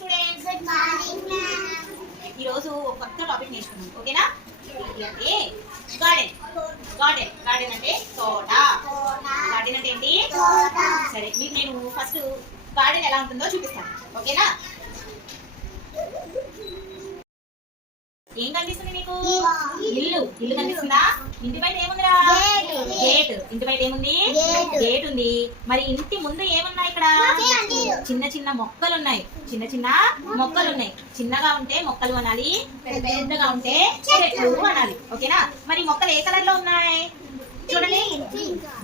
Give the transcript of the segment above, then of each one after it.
Students good morning ma'am. ఈ రోజు ఒక కొత్త టాపిక్ నేర్చుకున్నాం. ఓకేనా? అంటే గార్డెన్. గార్డెన్ అంటే తోట. గార్డెన్ అంటే ఏంటి? తోట. సరే, మీకు నేను ఫస్ట్ గార్డెన్ ఎలా ఉంటుందో చూపిస్తాను. ఓకేనా? ఏం కనిపిస్తుంది నీకు? ఇల్లు కనిపిస్తుందా? ఇంటి బయట ఏముందిరా? గేట్. ఇంటి బయట ఏముంది? గేట్ ఉంది. మరి ఇంటి ముందు ఏమున్నాయి? ఇక్కడ చిన్న చిన్న మొక్కలు ఉన్నాయి. చిన్నగా ఉంటే మొక్కలు అనాలి, పెద్దగా ఉంటే చెట్లు అనాలి. ఓకేనా? మరి మొక్కలు ఏ కలర్ లో ఉన్నాయి? చూడండి,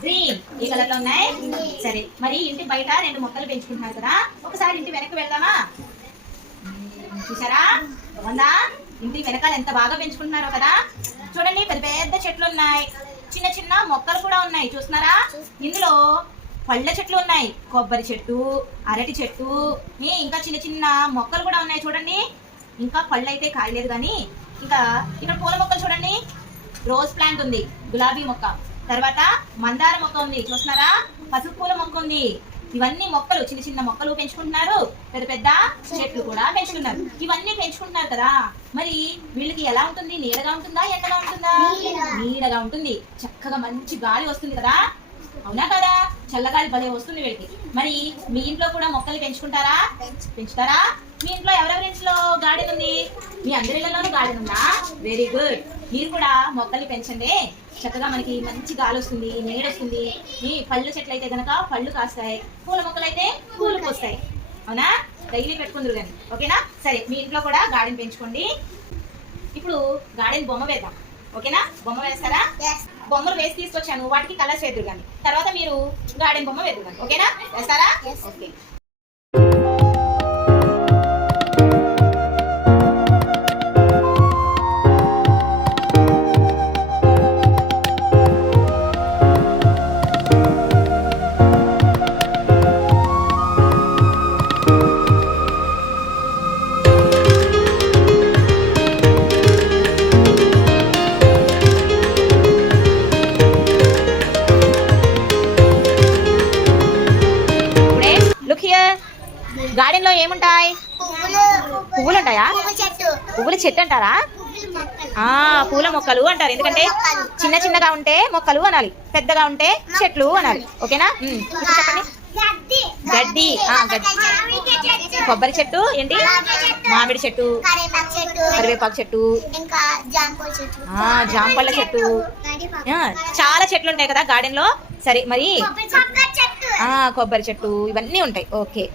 గ్రీన్. ఏ కలర్ లో ఉన్నాయి? సరే, మరి ఇంటి బయట 2 మొక్కలు పెంచుకుంటున్నారు కదా, ఒకసారి ఇంటి వెనక్కి వెళ్దామా? చూసారా? బాగుందా? ఇంటి వెనకాల ఎంత బాగా పెంచుకుంటున్నారో కదా. చూడండి, పెద్ద పెద్ద చెట్లు ఉన్నాయి, చిన్న చిన్న మొక్కలు కూడా ఉన్నాయి. చూస్తున్నారా? ఇందులో పళ్ళ చెట్లు ఉన్నాయి, కొబ్బరి చెట్టు, అరటి చెట్టు, ఇంకా చిన్న చిన్న మొక్కలు కూడా ఉన్నాయి. చూడండి, ఇంకా పళ్ళు అయితే కాయలేదు కానీ ఇంకా ఇక్కడ పూల మొక్కలు చూడండి. రోజ్ ప్లాంట్ ఉంది, గులాబీ మొక్క, తర్వాత మందార మొక్క ఉంది. చూస్తున్నారా? పసుపు పూల మొక్క ఉంది. ఇవన్నీ మొక్కలు, చిన్న చిన్న మొక్కలు పెంచుకుంటున్నారు, పెద్ద పెద్ద చెట్లు కూడా పెంచుకున్నారు. ఇవన్నీ పెంచుకుంటున్నారు కదా, మరి వీళ్ళకి ఎలా ఉంటుంది? నీడగా ఉంటుందా, ఎండగా ఉంటుందా? నీడగా ఉంటుంది. చక్కగా మంచి గాలి వస్తుంది కదా, అవునా కదా? చల్లగాలి భలే వస్తుంది వీళ్ళకి. మరి మీ ఇంట్లో కూడా మొక్కల్ని పెంచుతారా? మీ ఇంట్లో ఎవరెవరి ఇంట్లో గార్డెన్ ఉంది? మీ అందరి ఇళ్లలోనూ గార్డెన్ ఉందా? Very good. మీరు కూడా మొక్కల్ని పెంచండి. చక్కగా మనకి మంచి గాలి వస్తుంది, నీడ వస్తుంది. ఈ పళ్ళు చెట్లు అయితే కనుక పళ్ళు కాస్తాయి, పూల మొక్కలు అయితే పూలు పోస్తాయి. అవునా? డైలీ పెట్టుకుందరు కానీ. ఓకేనా? సరే, మీ ఇంట్లో కూడా గార్డెన్ పెంచుకోండి. ఇప్పుడు గార్డెన్ బొమ్మ వేద్దాం. ఓకేనా? బొమ్మ వేస్తారా? బొమ్మలు వేసి తీసుకొచ్చాను, వాటికి కలర్స్ వేద్దురు కానీ, తర్వాత మీరు గార్డెన్ బొమ్మ వేద్దురు కానీ. ఓకేనా? వేస్తారా? ఓకే. గార్డెన్ లో ఏముంటాయి? పువ్వులు ఉంటాయా? పువ్వుల చెట్టు అంటారా? పూల మొక్కలు అంటారు. ఎందుకంటే చిన్న చిన్నగా ఉంటే మొక్కలు అనాలి, పెద్దగా ఉంటే చెట్లు అనాలి. ఓకేనా? చెప్పండి. గడ్డి. కొబ్బరి చెట్టు ఏంటి? మామిడి చెట్టు, కరివేపాకు చెట్టు, జాంపళ్ళ చెట్టు, చాలా చెట్లు ఉంటాయి కదా గార్డెన్ లో. సరే, మరి కొబ్బరి చెట్టు, ఇవన్నీ ఉంటాయి. ఓకే.